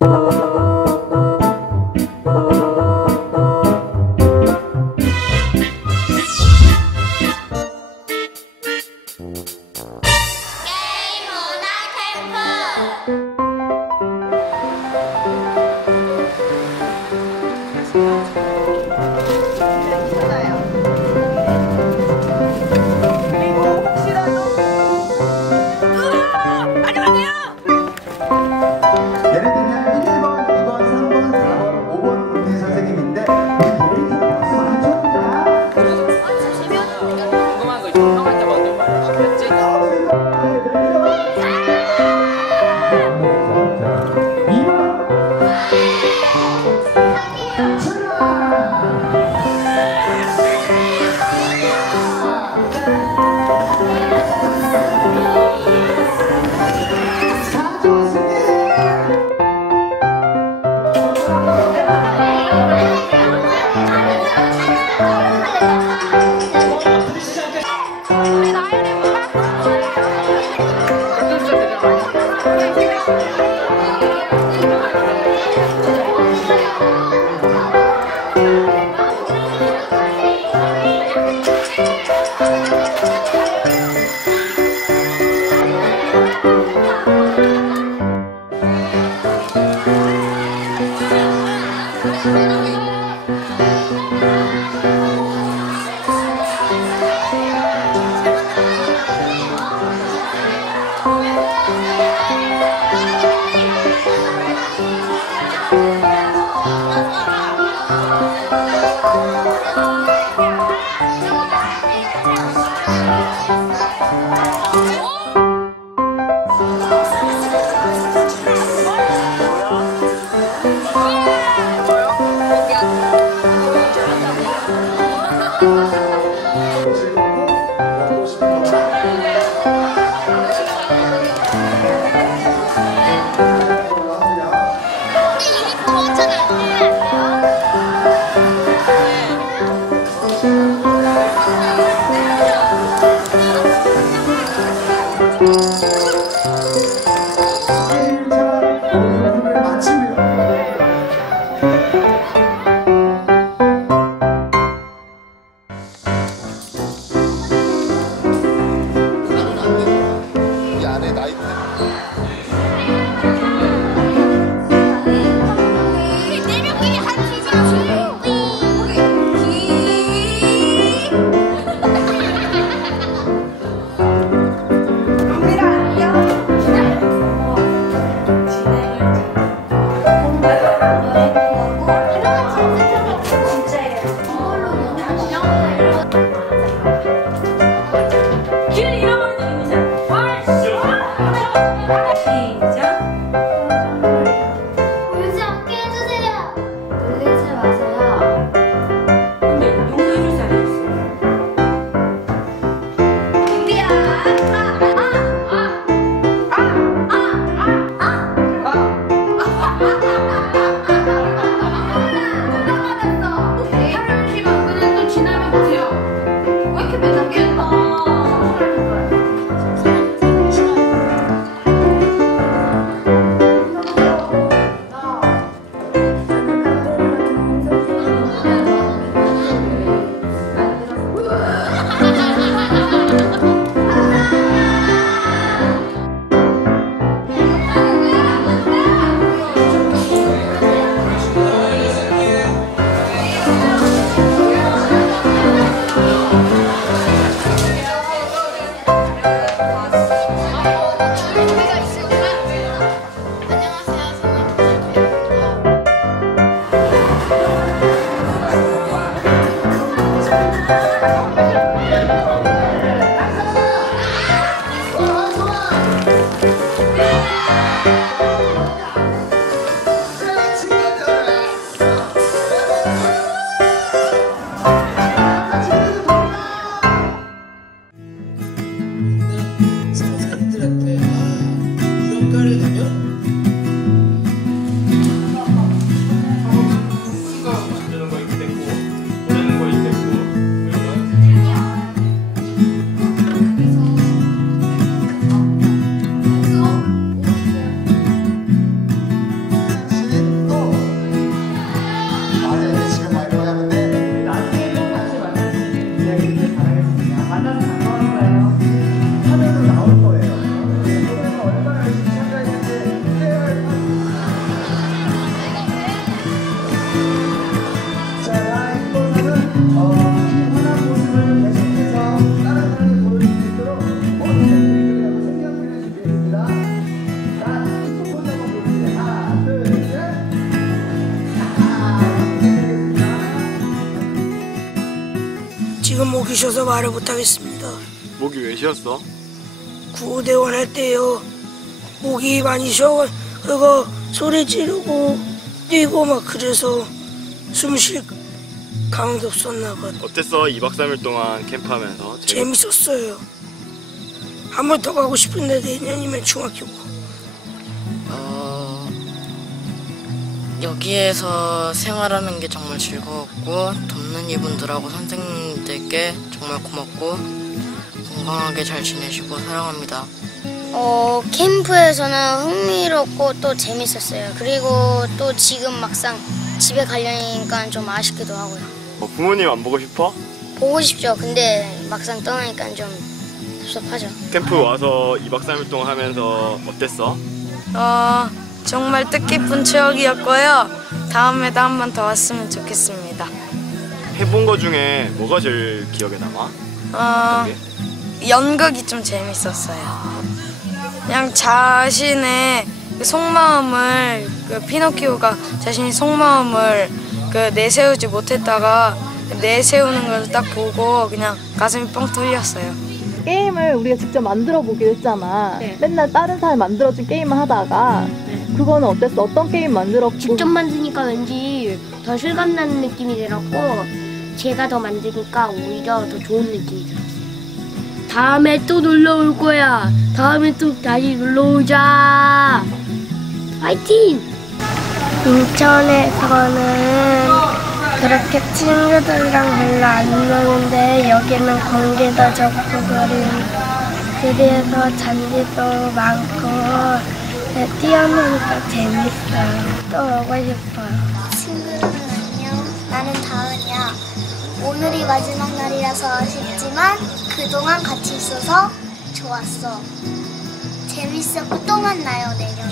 게임 목이 쉬어서 말을 못하겠습니다. 목이 왜 쉬었어? 구호대원 할 때요. 목이 많이 쉬어 그거 소리 지르고 뛰고 막 그래서 숨쉴 감도 없었나 봐. 어땠어? 2박 3일 동안 캠프하면서 재밌... 재밌었어요. 한 번 더 가고 싶은데 내년이면 중학교고. 어, 여기에서 생활하는 게 정말 즐거웠고 돕는 이분들하고 선생님 들께 정말 고맙고 건강하게 잘 지내시고 사랑합니다. 어, 캠프에서는 흥미롭고 또 재밌었어요. 그리고 또 지금 막상 집에 가려니까 좀 아쉽기도 하고요. 어, 부모님 안 보고 싶어? 보고 싶죠. 근데 막상 떠나니까 좀 섭섭하죠. 캠프 와서 2박 3일 동안 하면서 어땠어? 어, 정말 뜻깊은 추억이었고요. 다음에도 한 번 더 왔으면 좋겠습니다. 해본 거 중에 뭐가 제일 기억에 남아? 어, 연극이 좀 재밌었어요. 그냥 자신의 그 속마음을 그 피노키오가 자신의 속마음을 그 내세우지 못했다가 내세우는 걸 딱 보고 그냥 가슴이 뻥 뚫렸어요. 게임을 우리가 직접 만들어 보기로 했잖아. 네. 맨날 다른 사람이 만들어준 게임을 하다가 그거는 어땠어? 어떤 게임 만들었고? 직접 만드니까 왠지 더 실감 나는 느낌이 들었고 제가 더 만드니까 오히려 더 좋은 느낌이 들었어요. 다음에 또 놀러 올 거야. 다음에 또 다시 놀러 오자. 파이팅! 인천에서는 그렇게 친구들이랑 별로 안 노는데 여기는 공기도 좋고 그리고 그래서 잔디도 많고 네, 뛰어노니까 재밌어요. 또 오고 싶어요. 친구들 안녕. 나는 다은이야. 오늘이 마지막 날이라서 아쉽지만 그동안 같이 있어서 좋았어. 재밌었고 또 만나요 내년에.